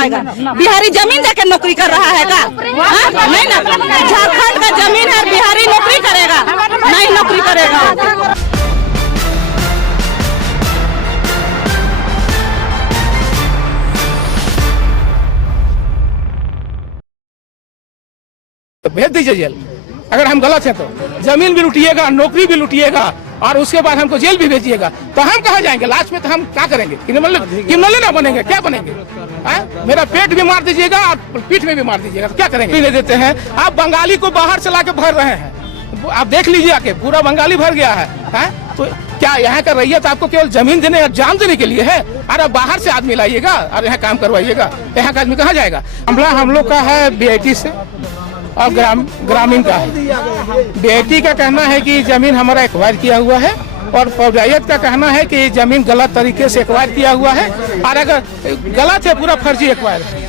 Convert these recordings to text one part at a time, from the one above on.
करवाएगा? बिहारी जमीन देकर नौकरी कर रहा है का? नहीं ना, झारखंड का जमीन है, बिहारी नौकरी करेगा? नहीं नौकरी करेगा। भेज दीजिए जेल, अगर हम गलत हैं तो। जमीन भी लुटिएगा, नौकरी भी लुटिएगा और उसके बाद हमको जेल भी भेजिएगा, तो हम कहाँ जाएंगे? लास्ट में तो हम क्या करेंगे? क्रिमिनल ना बनेंगे? क्या बनेंगे? मेरा पेट भी मार दीजिएगा और पीठ में भी मार दीजिएगा, तो क्या करेंगे? नहीं देते हैं। आप बंगाली को बाहर से लाके भर रहे हैं, आप देख लीजिए आके, पूरा बंगाली भर गया है। तो क्या यहाँ का रैयत आपको केवल जमीन देने, एग्जाम देने के लिए है? अरे बाहर से आदमी लाइएगा और यहाँ काम करवाइएगा, यहाँ का आदमी कहाँ जाएगा? मामला हम लोग का है BIT से और ग्रामीण का है। BIT का कहना है कि जमीन हमारा एक्वायर किया हुआ है और पंचायत का कहना है कि जमीन गलत तरीके से एक्वायर किया हुआ है, और अगर गलत है पूरा फर्जी एक्वायर है।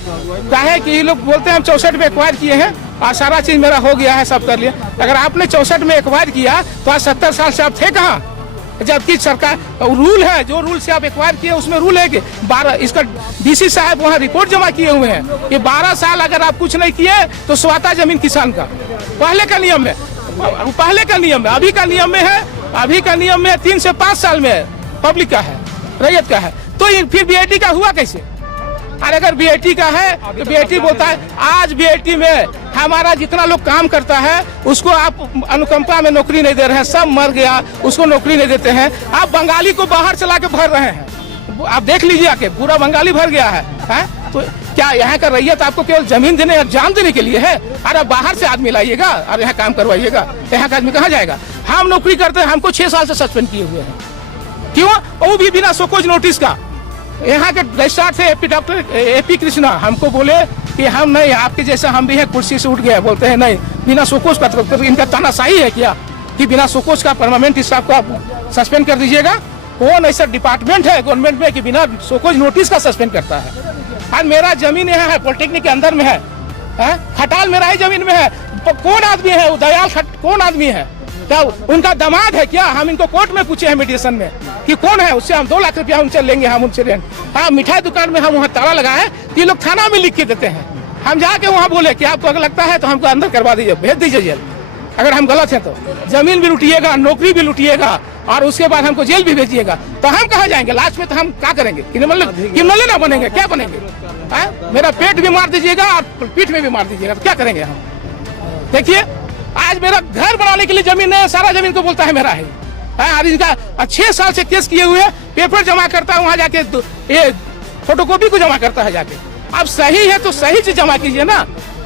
क्या है कि ये लोग बोलते हैं हम 64 में एक्वायर किए हैं और सारा चीज मेरा हो गया है, सब कर लिया। अगर आपने 64 में एक्वायर किया तो आज 70 साल से आप थे कहाँ? जबकि सरकार रूल है, जो रूल से आप एक्वायर किए उसमें रूल है कि 12, इसका DC साहब वहाँ रिपोर्ट जमा किए हुए हैं कि 12 साल अगर आप कुछ नहीं किए तो स्वतः जमीन किसान का। पहले का नियम है, पहले का नियम है, अभी का नियम में है, अभी का नियम में 3 से 5 साल में पब्लिक का है, रैयत का है। तो ये फिर BIT का हुआ कैसे? और अगर BIT का है तो BIT बोलता है आज BIT में हमारा जितना लोग काम करता है उसको आप अनुकंपा में नौकरी नहीं दे रहे हैं, सब मर गया, उसको नौकरी नहीं देते हैं। आप बंगाली को बाहर चला के भर रहे हैं, आप देख लीजिए आके, पूरा बंगाली भर गया है। तो क्या यहाँ का रैयत आपको केवल जमीन देने, एग्जाम देने के लिए है? अरे बाहर से आदमी लाइएगा और यहाँ काम करवाइएगा, यहाँ का आदमी कहाँ जाएगा? हम नौकरी करते हैं, हमको 6 साल से सस्पेंड किए हुए हैं। क्यों? वो भी बिना सोकोज नोटिस का। यहाँ के रजिस्ट्रार थे डॉक्टर AP कृष्णा, हमको बोले कि हम नहीं, आपके जैसा हम भी है, कुर्सी से उठ गए। बोलते हैं नहीं, बिना सोकोज का। तो इनका तानाशाही है क्या कि बिना सोकोज का परमानेंट स्टाफ को आप सस्पेंड कर दीजिएगा? कौन ऐसा डिपार्टमेंट है गवर्नमेंट में कि बिना सोकोज नोटिस का सस्पेंड करता है? और मेरा जमीन यहाँ है, पॉलिटेक्निक के अंदर में है, खटाल मेरा ही जमीन में है। कौन आदमी है वो दयाल? कौन आदमी है? क्या उनका दामाद है क्या? हम इनको कोर्ट में पूछे हैं मीडिएशन में कि कौन है, उससे हम 2 लाख रुपया उनसे लेंगे, हम उनसे रेंट। हाँ, मिठाई दुकान में हम वहाँ ताला लगाए तो ये लोग थाना में लिख के देते हैं। हम जाके वहाँ बोले कि आपको अगर लगता है तो हमको अंदर करवा दीजिए, भेज दीजिए जेल, अगर हम गलत हैं तो। जमीन भी लुटिएगा, नौकरी भी लुटिएगा और उसके बाद हमको जेल भी भेजिएगा, तो हम कहाँ जाएंगे? लास्ट में तो हम क्या करेंगे? क्रिमिनल ना बनेंगे? क्या बनेंगे? मेरा पेट भी मार दीजिएगा और पीठ में भी मार दीजिएगा, तो क्या करेंगे हम? देखिए, आज मेरा घर बनाने के लिए जमीन है, सारा जमीन को बोलता है मेरा है। इनका 6 साल से केस किए हुए, पेपर जमा करता है वहाँ जाके, ये फोटोकॉपी को जमा करता है जाके। अब सही है तो सही चीज जमा कीजिए ना।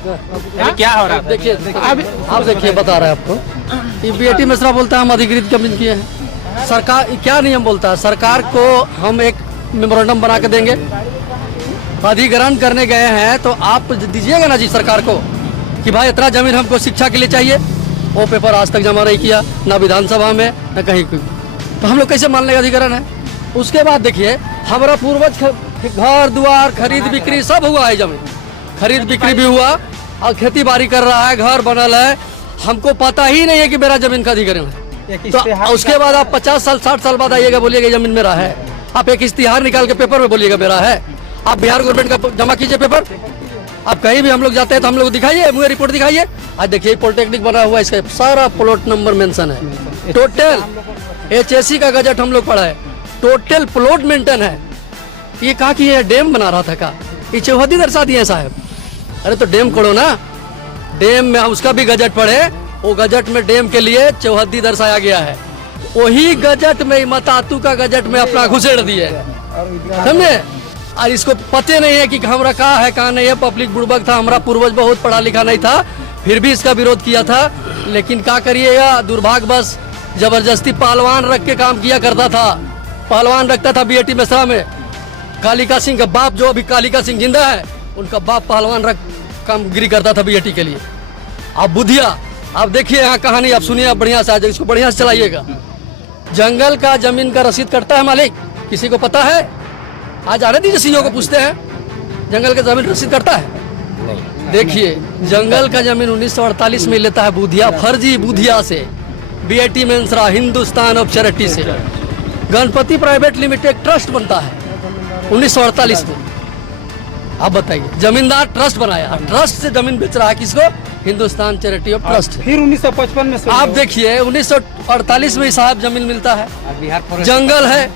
क्या हो रहा है? देखिए आप देखिए, बता रहे हैं आपको। BIT मिश्रा बोलता है हम अधिकृत जमीन किए हैं। सरकार क्या नियम बोलता है? सरकार को हम एक मेमोरेंडम बना के देंगे, अधिग्रहण करने गए हैं तो आप दीजिएगा ना जी सरकार को कि भाई इतना जमीन हमको शिक्षा के लिए चाहिए। वो पेपर आज तक जमा नहीं किया, ना विधानसभा में ना कहीं, तो हम लोग कैसे मान लेंगे अधिग्रहण है? उसके बाद देखिए, हमारा पूर्वज घर द्वार खरीद बिक्री सब हुआ है, जमीन खरीद बिक्री भी हुआ और खेती बाड़ी कर रहा है, घर बनल है, हमको पता ही नहीं है कि मेरा जमीन का अधिग्रहण है। तो उसके बाद आप 50 साल 60 साल बाद आइएगा, बोलिएगा जमीन मेरा है। आप एक इश्तिहार निकाल के पेपर में बोलिएगा मेरा है। आप बिहार गवर्नमेंट का जमा कीजिए पेपर। आप कहीं भी हम लोग जाते हैं तो हम लोग दिखाइए, मुझे रिपोर्ट दिखाइए। आज देखिए पॉलिटेक्निक बना हुआ है, इसका सारा प्लॉट नंबर मेंशन है, टोटल HSC का गजट हम लोग पढ़ा है, टोटल प्लॉट मेंटेन है। ये कहा कि ये डैम बना रहा था का? ये चौहद्दी दर्शा दिए साहब। अरे तो डैम खोलो ना, डैम में उसका भी गजट पढ़े, वो गजट में डैम के लिए चौहद्दी दर्शाया गया है। वही गजट में मतातू का गजट में अपना घुसेड़ दिए, समझे? और इसको पते नहीं है कि हमारा कहाँ है कहाँ नहीं है। पब्लिक बुड़बक था, हमारा पूर्वज बहुत पढ़ा लिखा नहीं था, फिर भी इसका विरोध किया था। लेकिन क्या करिएगा, दुर्भाग्य बस जबरदस्ती पहलवान रख के काम किया करता था। पहलवान रखता था BIT मिश्रा में, कालिका सिंह का बाप, जो अभी कालिका सिंह जिंदा है, उनका बाप पहलवान रख कामगिरी करता था BIT के लिए। आप बुधिया, आप देखिए यहाँ कहानी, आप सुनिए, आप बढ़िया से, इसको बढ़िया से चलाइएगा। जंगल का जमीन का रसीद करता है मालिक, किसी को पता है? आज आने दीजिए, CEO को पूछते हैं, जंगल का जमीन रसीद करता है? देखिए, जंगल का जमीन 1948 में लेता है बुधिया, फर्जी बुधिया से, BIT Mishra Hindustan of charity से। गणपति प्राइवेट लिमिटेड ट्रस्ट बनता है 1948 में। आप बताइए, जमींदार ट्रस्ट बनाया, ट्रस्ट से जमीन बेच रहा है किसको? Hindustan charity of trust. फिर 1955 में आप देखिए 1948 में साहब जमीन मिलता है, जंगल है,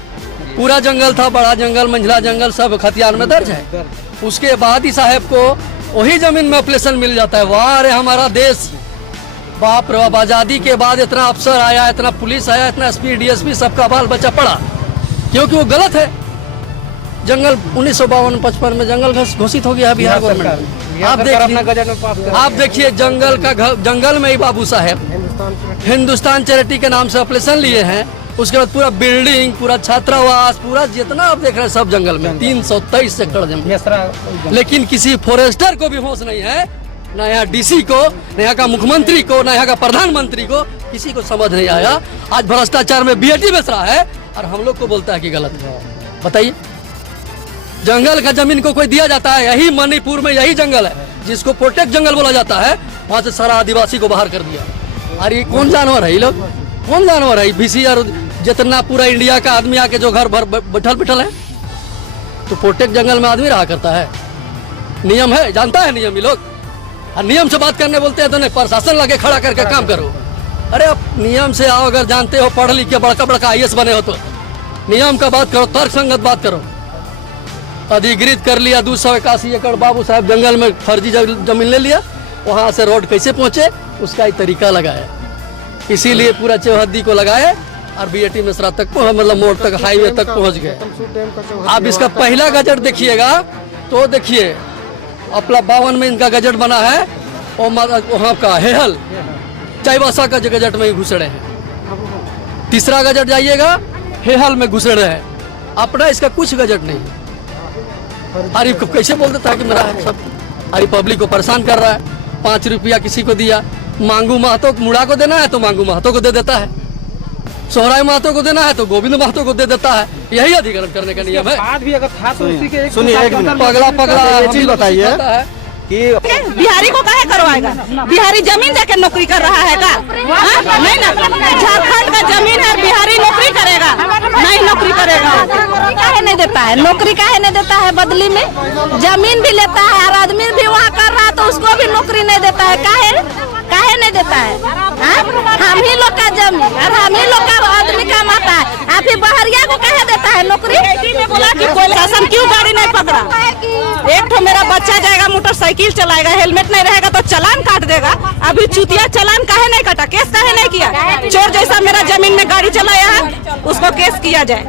पूरा जंगल था, बड़ा जंगल, मंझला जंगल, सब खतियान में दर्ज है। उसके बाद ही साहब को वही जमीन में ऑपरेशन मिल जाता है। वाह रे हमारा देश, बाप रे बाप, आजादी के बाद इतना अफसर आया, इतना पुलिस आया, इतना एसपी डीएसपी, सबका बाल बच्चा पड़ा, क्योंकि वो गलत है। जंगल 1952-55 में जंगल घोषित हो गया बिहार गवर्नमेंट। आप देखिए जंगल में ही बाबू साहब हिंदुस्तान चैरिटी के नाम से ऑपरेशन लिए हैं। उसके बाद पूरा बिल्डिंग, पूरा छात्रावास, पूरा जितना आप देख रहे हैं सब जंगल में, 323 एकड़ जमीन। लेकिन किसी फॉरेस्टर को भी होश नहीं है, न यहाँ डीसी को, न यहाँ का मुख्यमंत्री को, न यहाँ का प्रधानमंत्री को, किसी को समझ नहीं आया। आज भ्रष्टाचार में बीएटी बेच रहा है और हम लोग को बोलता है कि गलत है। बताइए, जंगल का जमीन को कोई दिया जाता है? यही मणिपुर में यही जंगल है जिसको प्रोटेक्ट जंगल बोला जाता है, वहाँ से सारा आदिवासी को बाहर कर दिया। अरे कौन जानवर है ये लोग? कौन जानवर है? VCR जितना पूरा इंडिया का आदमी आके जो घर भर बैठल है, तो प्रोटेक्ट जंगल में आदमी रहा करता है। नियम है, जानता है नियम ये लोग, और नियम से बात करने बोलते हैं तो नहीं, प्रशासन लगे खड़ा करके काम करो। अरे आप नियम से आओ, अगर जानते हो, पढ़ लिख के बड़का बड़का IAS बने हो तो नियम का बात करो, तर्क संगत बात करो। अधिकृत कर लिया 281 एकड़ बाबू साहब जंगल में फर्जी जमीन ले लिया, वहाँ से रोड कैसे पहुँचे उसका एक तरीका लगाया, इसीलिए पूरा चौहद्दी को लगाए और बीएटी मिश्रा तक मतलब मोड़ तक, हाईवे तक पहुँच गए। आप इसका पहला गजट देखिएगा तो देखिए, अपना 52 में इनका गजट बना है, और वहाँ का हेहल चाईबासा का गजट में ही घुसड़े हैं। तीसरा गजट जाइएगा, हेहल में घुसड़े हैं, अपना इसका कुछ गजट नहीं है। अरे कैसे बोल देता है कि मेरा है सब? अरे पब्लिक को परेशान कर रहा है। 5 रुपया किसी को दिया, मांगू महतो मुड़ा को देना है तो मांगू महतो को दे देता है, सोहराय महतो को देना है तो गोविंद महतो को दे देता है। यही अधिग्रहण करने का नियम है। आज भी अगर था तो उसी के सुनिए, पगला ये चीज बताइए कि बिहारी को काहे करवाएगा? बिहारी जमीन देके नौकरी कर रहा है का? नहीं ना, झारखंड का जमीन है, बिहारी नौकरी करेगा? नहीं नौकरी करेगा। नौकरी काहे नहीं देता है? नौकरी काहे नहीं देता है? बदली में जमीन भी लेता है और आदमी भी वहाँ कर रहा है तो उसको भी नौकरी नहीं देता है। काहे नहीं देता है? हम ही लोग का जमीन और हम ही लोग का आदमी कमाता है, आप ही बहरिया को काहे देता है नौकरी? में बोला कि कोई शासन क्यों गाड़ी नहीं पकड़ा? एक तो मेरा बच्चा जाएगा मोटरसाइकिल चलाएगा, हेलमेट नहीं रहेगा तो चालान काट देगा। अभी चुतिया चालान काहे नहीं काटा? केस काहे नहीं किया? चोर जैसा मेरा जमीन में गाड़ी चलाया है उसको केस किया जाए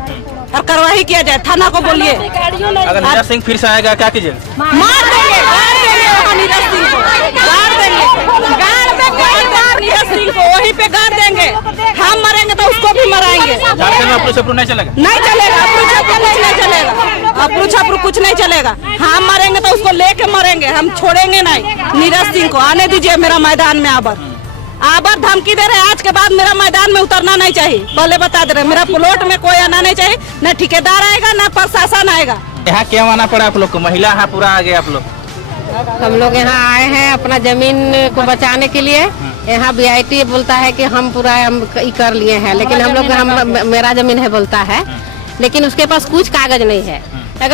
और कार्रवाई किया जाए। थाना को बोलिए। अगर नीरज सिंह फिर से आएगा क्या कीजिए? मार देंगे, गाड़ देंगे नीरज सिंह को, गाड़ देंगे, नीरज सिंह को वहीं पे गाड़ देंगे। हम मरेंगे तो उसको भी मराएंगे। झारखंड में अप्रू छपरू नहीं चलेगा? नहीं चलेगा, अप्रू छपरू कुछ नहीं चलेगा, अप्रू छपरू कुछ नहीं चलेगा। हम मरेंगे तो उसको लेके मरेंगे, हम छोड़ेंगे नहीं। नीरज सिंह को आने दीजिए मेरा मैदान में। आबर धमकी दे रहे, आज के बाद मेरा मैदान में उतरना नहीं चाहिए। पहले बता दे रहे, मेरा प्लॉट में कोई आना नहीं चाहिए, न ठेकेदार आएगा न प्रशासन आएगा। यहाँ क्यों आना पड़ा आप लोग को? महिला यहाँ पूरा आ गए आप लोग। हम लोग यहाँ आए हैं अपना जमीन को बचाने के लिए। यहाँ BIT बोलता है कि हम पूरा कर लिए हैं, लेकिन हम लोग मेरा जमीन है बोलता है, लेकिन उसके पास कुछ कागज नहीं है।